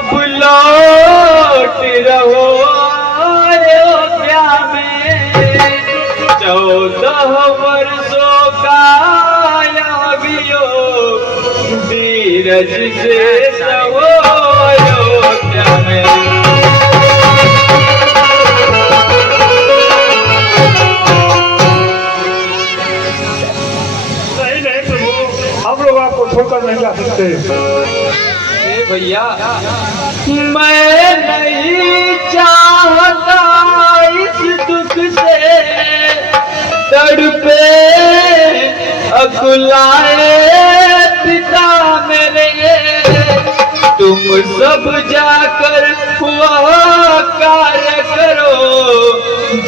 अब लौट रहो अयोध्या में, 14 वर्षों का वियोग धीरज से सहो अयोध्या में। आपको छोड़कर नहीं जा सकते। भैया मैं नहीं चाहता इस दुख से तड़पे अकुलाए पिता मेरे, तुम सब जाकर वह कार्य करो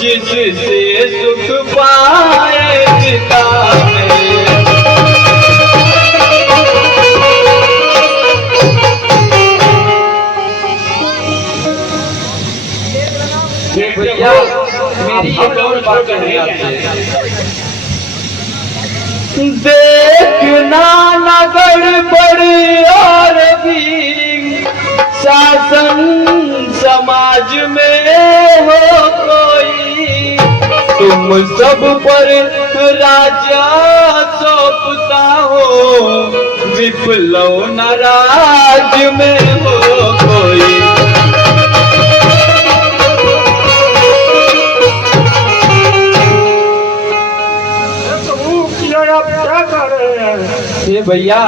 जिससे सुख पाए पिता मेरे। भैया मेरी एक और बात है आपसे, देखना न गड़बड़ और भी शासन समाज में हो कोई, तुम सब पर राजा सौंपता हो, विप्लव न राज में हो कोई। आप क्या कर रहे हैं? ये भैया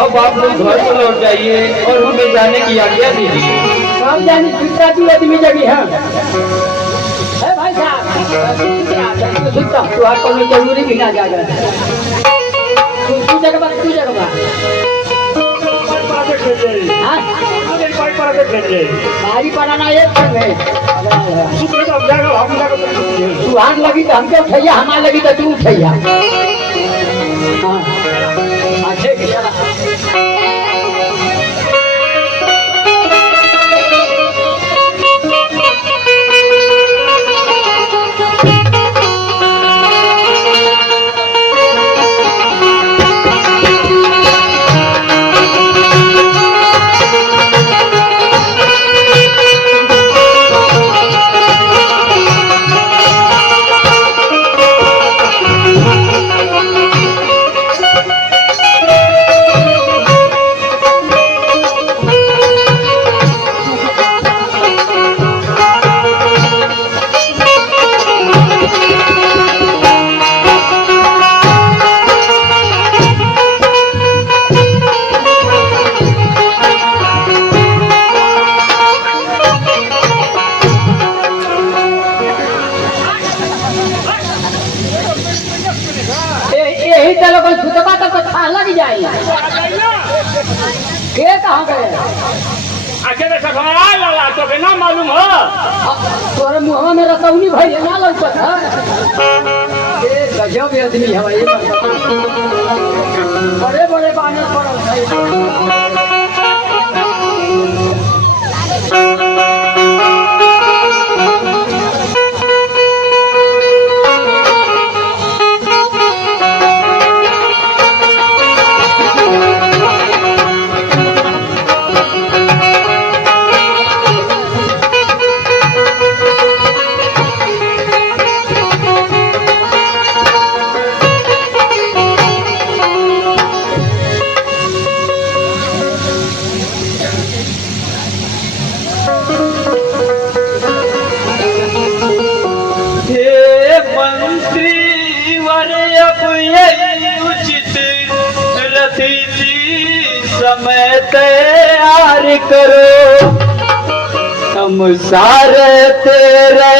अब आप लोग घर को लौट जाइए और हमें जाने की आज्ञा दीजिए। हम जाने दूसरा तू आदमी जगी है भाई साहब, तो आपको जरूरी भी ना जाएगा। तू जगह भारी पढ़ाना एक है, तू हाथ लगी तो हमको उठैया, हमारे लगी तो तू उठैया। के कहाँ गए? अकेले सखरा लाला तो के ना मालूम हो? तोरे मुँह में रसौनी भई ना लौकत है। ये गजब आदमी है भाई, बड़े बड़े बानर पड़ल है। समय तैयार करो, हम सारे तेरे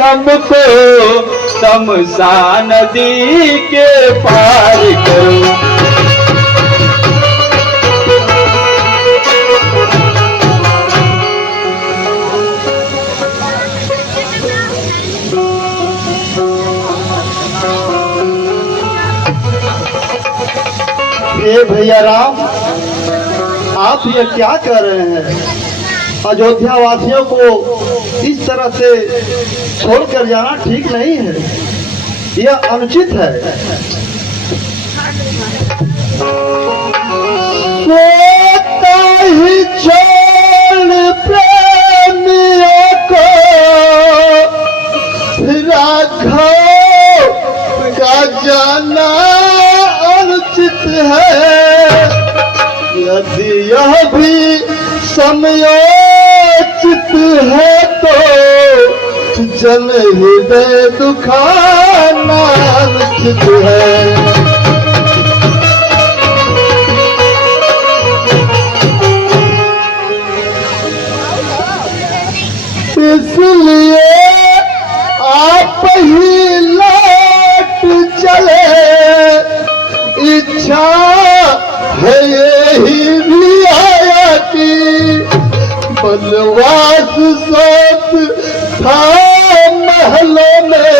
हमको तमसा नदी के पार करो। ये भैया राम, आप ये क्या कर रहे हैं? अयोध्या वासियों को इस तरह से छोड़कर जाना ठीक नहीं है, यह अनुचित है। सोता ही यह भी समयोचित है तो जन हृदय दुखाना उचित है। इसलिए आप ही लौट चले, इच्छा है यही भी आया कि बनवास सोच था महलों में,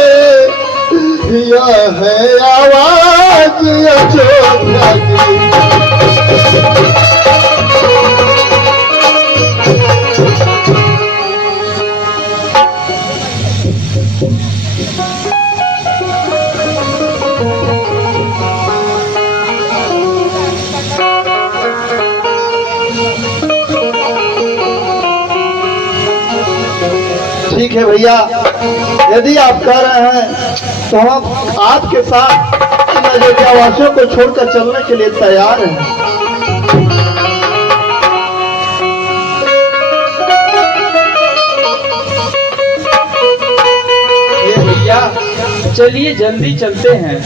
यह है आवाज अयोध्या की। ठीक है भैया, यदि आप कह रहे हैं तो हम आपके साथ इन अयोध्यावासियों को छोड़कर चलने के लिए तैयार हैं। ये भैया चलिए जल्दी चलते हैं।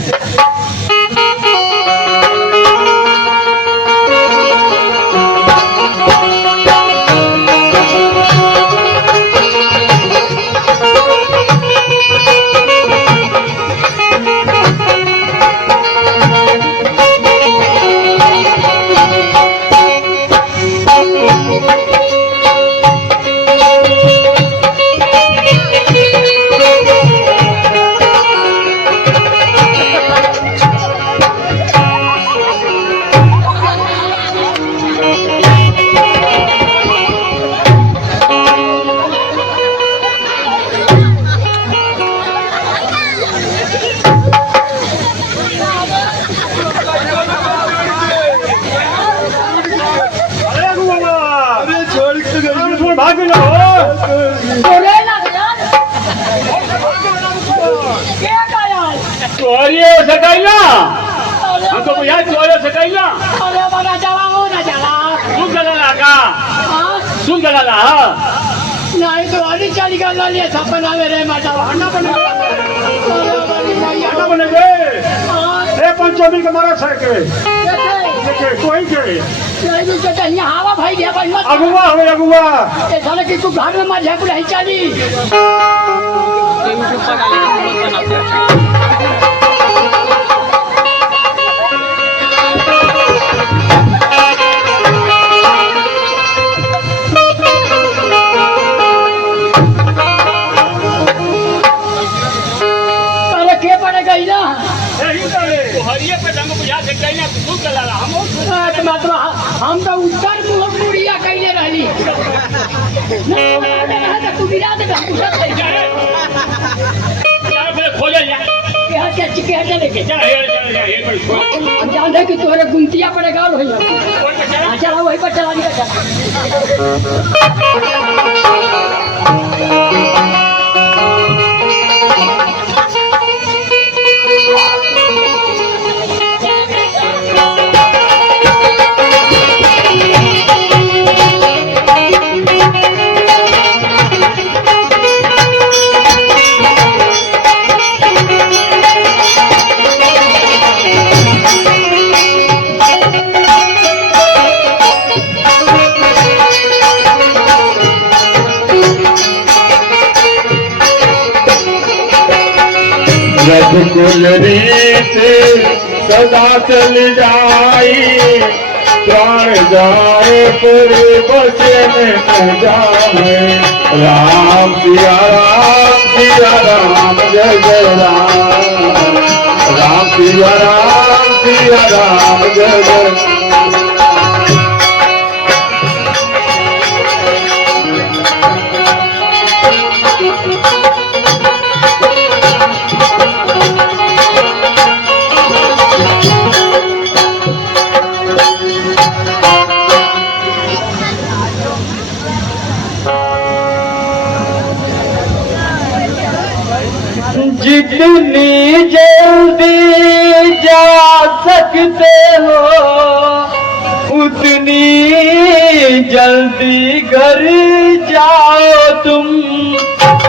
हमको बुझा चोर सकैला अरे बड़ा चला हो ना चला सुन गला का सुन गला नहीं तो अरे चली गल ले सपना मेरे माता हन्ना बने अरे बड़ी नहीं क्या बनेगे ए पंचमी के मारा सके देखे कोई के नहीं तो कहीं हवा भाई दे भाई मत अगुआ हो अगुआ ए साले की तू घर में मत जा नहीं चली हम तो उत्तर मुँह मुड़िया कैले रही तू गिरा दे जान दे कि तोहरे गुंतिया पड़े गाल हो चला वही पर चला दिया रघुकुल रीत सदा चल जाई प्राण जाए पर बचन न जाए राम सिया राम जय जय राम सिया राम जय जय जितनी जल्दी जा सकते हो उतनी जल्दी घर जाओ तुम,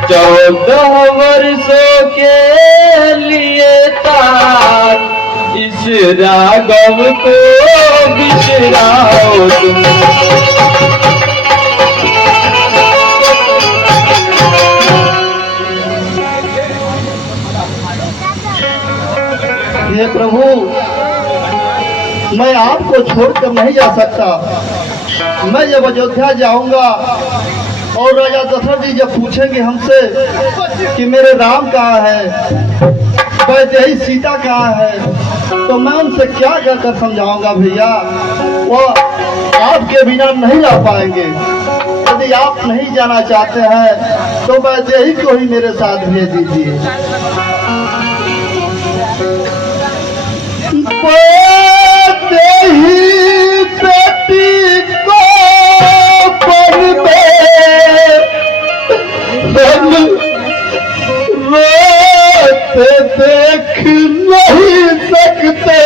14 वर्षों के लिए तार इस राघव को बिसराओ तुम। हे प्रभु, मैं आपको छोड़कर नहीं जा सकता। मैं जब अयोध्या जाऊंगा और राजा दशरथ जी जब पूछेंगे हमसे कि मेरे राम कहाँ है, वैदेही सीता कहाँ है, तो मैं उनसे क्या कहकर समझाऊंगा भैया। वो आपके बिना नहीं रह पाएंगे। यदि आप नहीं जाना चाहते हैं तो वैदेही को ही मेरे साथ भेज दीजिए। ही बेटी को बन रोते देख नहीं सकते,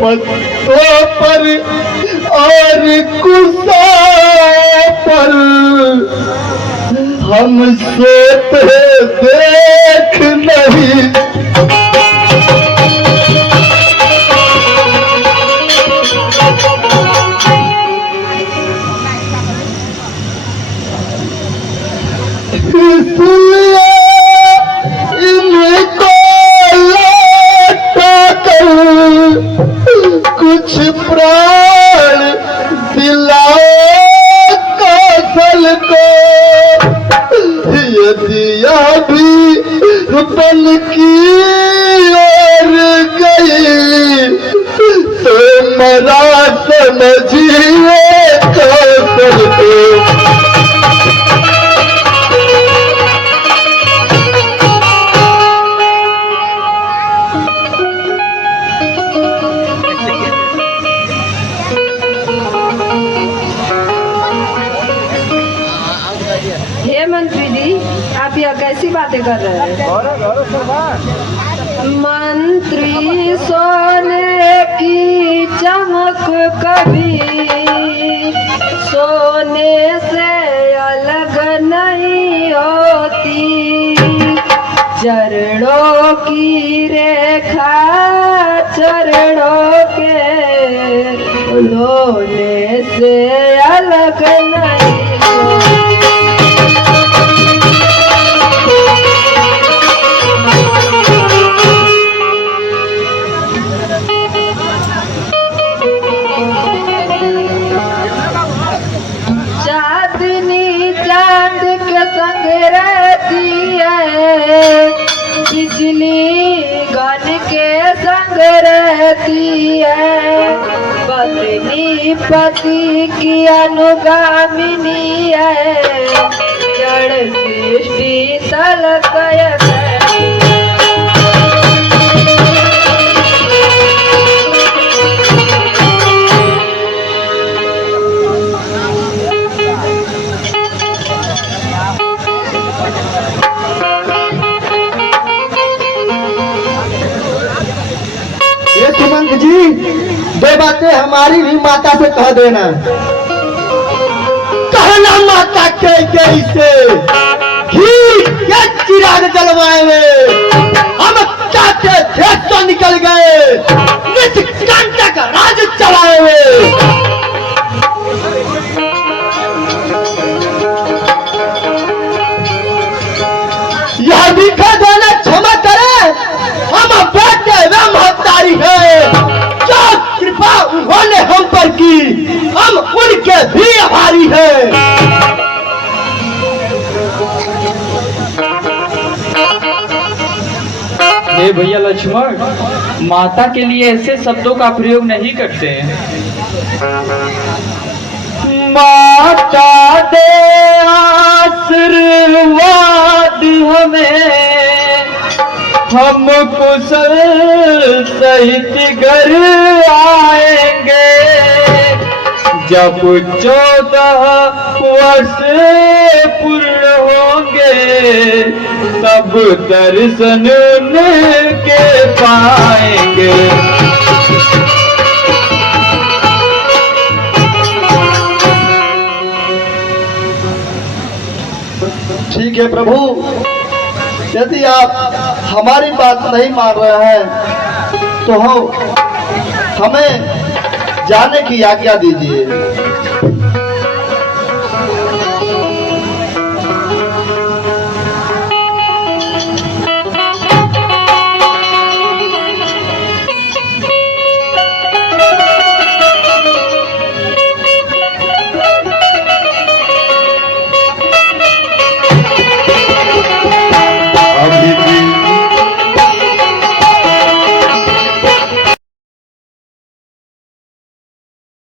पत्तों पर और कुशाओं पर हम सोते देख नहीं। इनको लौटा कर कुछ प्राण दिलाओ कौशल को, यदि अभी बन की ओर गई तो मरा समझिए कौशल को। हे मंत्री जी, आप यह कैसी बातें कर रहे हैं? मंत्री सोने की चमक कभी सोने से अलग नहीं होती, चरणों की रेखा चरणों के धोने से अलग नहीं होती। चांदनी चांद के संग रहती है, बिजली गन के संग रहती है, पत्नी पति की अनुगामिनी है, जड़ सृष्टि तलक सुमंत जी, दो बातें हमारी भी माता से कह देना। कहना माता कैकेयी से घी या चिराग जलवाए हुए हम चाहते थे तो निकल गए, निष्कांता का राज चलाए हुए। यह भी कह देना क्षमा करे, हम बेटे वे महतारी है, जो कृपा उन्होंने हम पर की, हम उनके भी आभारी हैं। हे भैया लक्ष्मण, माता के लिए ऐसे शब्दों का प्रयोग नहीं करते हैं। माता दे आशीर्वाद हमें, हम कुशल सहित घर आएंगे, जब 14 वर्ष पूर्ण होंगे, तब दर्शन उनके पाएंगे। ठीक है प्रभु, यदि आप हमारी बात नहीं मान रहे हैं तो हमें जाने की आज्ञा दीजिए।